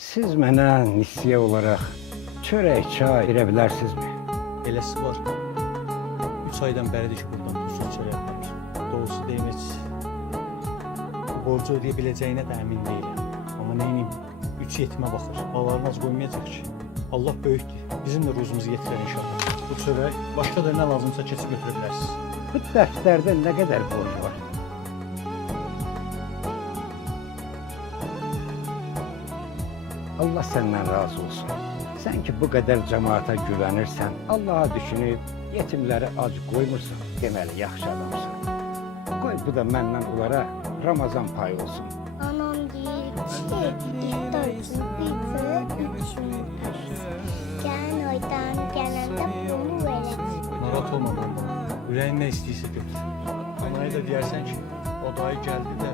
Siz mənə nisiyə olaraq çörək, çay verə bilərsinizmi? Eləsi var. 3 aydan bəridir ki, buradan pulsuz çörək yapmamış. Doğrusu deyim, heç borcu ödeyə biləcəyinə də əmin deyiləm. Amma neyiniyim, 3 yetimə baxır. Allah'ın az qoymayacaq ki. Allah böyükdür. Bizim də ruzumuzu yetirər inşallah. Bu çörək, başqa da nə lazımsa keçib götürə bilərsiniz. Bu dəftərdə nə qədər borc var? Allah səndən razı olsun. Sən ki bu qədər cəmaata güvənirsən, Allaha düşünüb yetimləri ac qoymursan, deməli yaxşı adamsan. Qoy bu da məndən onlara Ramazan payı olsun. Anam deyir ki, iftar üçün bir 3 yumurta. Gələn aydan gələndə bunu verəcək. Narahat olma bana. Ürəyin nə istəyirsə götür. Anaya da deyərsən ki, o dayı gəldi də